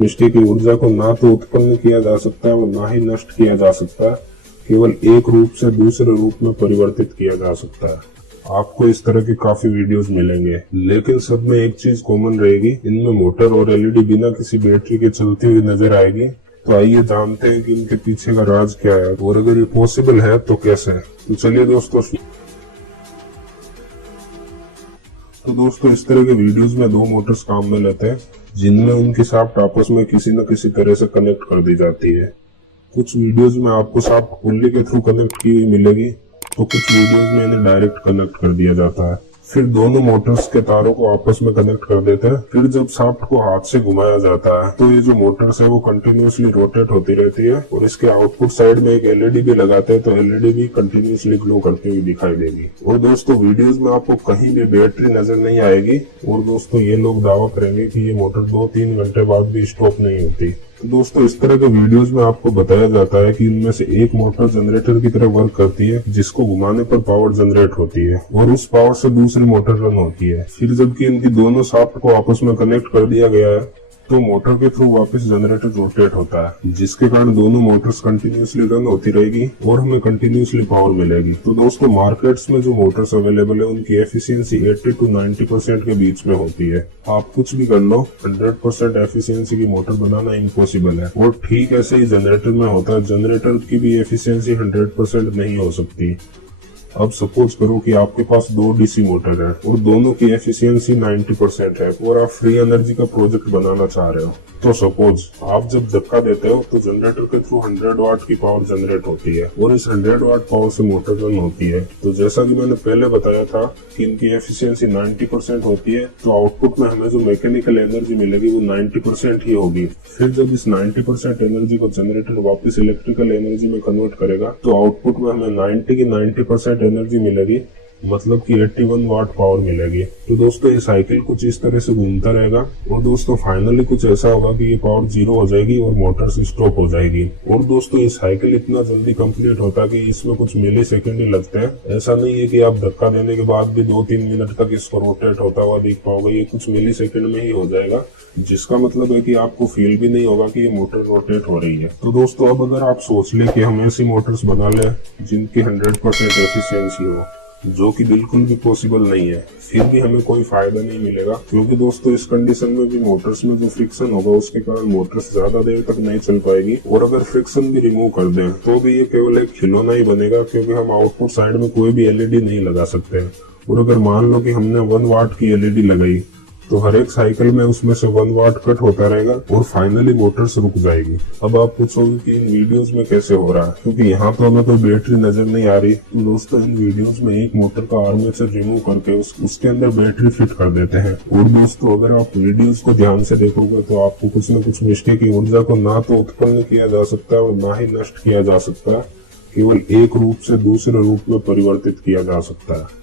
मिट्टी की ऊर्जा को ना तो उत्पन्न किया जा सकता है और ना ही नष्ट किया जा सकता है, केवल एक रूप से दूसरे रूप में परिवर्तित किया जा सकता है। आपको इस तरह की काफी वीडियोस मिलेंगे, लेकिन सब में एक चीज कॉमन रहेगी, इनमें मोटर और एलईडी बिना किसी बैटरी के चलती हुई नजर आएगी। तो आइए जानते हैं कि इनके पीछे का राज क्या है और अगर ये पॉसिबल है तो कैसे। तो चलिए दोस्तों, इस तरह के वीडियोस में दो मोटर्स काम में लेते हैं, जिनमें उनकी शाफ्ट आपस में किसी न किसी तरह से कनेक्ट कर दी जाती है। कुछ वीडियोस में आपको शाफ्ट पुल्ली के थ्रू कनेक्ट की हुई मिलेगी, तो कुछ वीडियोस में इन्हें डायरेक्ट कनेक्ट कर दिया जाता है। फिर दोनों मोटर्स के तारों को आपस में कनेक्ट कर देते हैं। फिर जब शाफ्ट को हाथ से घुमाया जाता है तो ये जो मोटर्स है वो कंटिन्यूअसली रोटेट होती रहती है और इसके आउटपुट साइड में एक एलईडी भी लगाते हैं, तो एलईडी भी कंटिन्यूअसली ग्लो करती हुई दिखाई देगी। और दोस्तों, वीडियोस में आपको कहीं भी बैटरी नजर नहीं आएगी और दोस्तों ये लोग दावा करेंगे कि ये मोटर 2-3 घंटे बाद भी स्टॉप नहीं होती। तो दोस्तों, इस तरह के वीडियोस में आपको बताया जाता है कि इनमें से एक मोटर जनरेटर की तरह वर्क करती है, जिसको घुमाने पर पावर जनरेट होती है और उस पावर से दूसरी मोटर रन होती है। फिर जबकि इनकी दोनों शाफ्ट को आपस में कनेक्ट कर दिया गया है, तो मोटर के थ्रू वापस जनरेटर रोटेट होता है, जिसके कारण दोनों मोटर्स कंटिन्यूअसली रन होती रहेगी और हमें कंटिन्यूअसली पावर मिलेगी। तो दोस्तों, मार्केट्स में जो मोटर्स अवेलेबल है उनकी एफिशिएंसी 80 to 90% के बीच में होती है। आप कुछ भी कर लो, 100% एफिशिएंसी की मोटर बनाना इम्पॉसिबल है। और ठीक ऐसे ही जनरेटर में होता है, जनरेटर की भी एफिशिएंसी 100% नहीं हो सकती। अब सपोज करो कि आपके पास दो डीसी मोटर है और दोनों की एफिशिएंसी 90% है और आप फ्री एनर्जी का प्रोजेक्ट बनाना चाह रहे हो। तो सपोज आप जब धक्का देते हो तो जनरेटर के थ्रू 100 वाट की पावर जनरेट होती है और इस 100 वाट पावर से मोटर रन होती है। तो जैसा कि मैंने पहले बताया था कि इनकी एफिशिएंसी 90% होती है, तो आउटपुट में हमें जो मैकेनिकल एनर्जी मिलेगी वो 90% ही होगी। फिर जब इस 90% एनर्जी को जनरेटर वापस इलेक्ट्रिकल एनर्जी में कन्वर्ट करेगा, तो आउटपुट में हमें 90 की 90% एनर्जी मिलेगी, मतलब कि 81 वाट पावर मिलेगी। तो दोस्तों, ये साइकिल कुछ इस तरह से घूमता रहेगा और दोस्तों फाइनली कुछ ऐसा होगा कि ये पावर 0 हो जाएगी और मोटर स्टॉप हो जाएगी। और दोस्तों, ये साइकिल इतना जल्दी कंप्लीट होता है कि इसमें कुछ मिली सेकेंड ही लगते हैं। ऐसा नहीं है कि आप धक्का देने के बाद भी 2-3 मिनट तक इसको रोटेट होता हुआ देख पाओगे, ये कुछ मिली सेकेंड में ही हो जाएगा, जिसका मतलब है कि आपको फील भी नहीं होगा कि ये मोटर रोटेट हो रही है। तो दोस्तों, अब अगर आप सोच ले कि हम ऐसी मोटर्स बना ले जिनकी 100% एफिशिएंसी हो, जो कि बिल्कुल भी पॉसिबल नहीं है, फिर भी हमें कोई फायदा नहीं मिलेगा, क्योंकि दोस्तों इस कंडीशन में भी मोटर्स में जो फ्रिक्शन होगा उसके कारण मोटर्स ज्यादा देर तक नहीं चल पाएगी। और अगर फ्रिक्शन भी रिमूव कर दें तो भी ये केवल एक खिलौना ही बनेगा, क्योंकि हम आउटपुट साइड में कोई भी एलईडी नहीं लगा सकते। और अगर मान लो कि हमने 1 वाट की एलईडी लगाई, तो हर एक साइकिल में उसमें से 1 वाट कट होता रहेगा और फाइनली मोटर्स रुक जाएगी। अब आप पूछोगे कि इन वीडियोस में कैसे हो रहा है, क्योंकि यहाँ तो हमें कोई बैटरी नजर नहीं आ रही। तो दोस्तों, इन वीडियोस में एक मोटर का आर्मेचर रिमूव करके उसके अंदर बैटरी फिट कर देते हैं। और दोस्तों, अगर आप वीडियोस को ध्यान से देखोगे तो आपको कुछ न कुछ मिट्टी की ऊर्जा को ना तो उत्पन्न किया जा सकता है और ना ही नष्ट किया जा सकता है, केवल एक रूप से दूसरे रूप में परिवर्तित किया जा सकता है।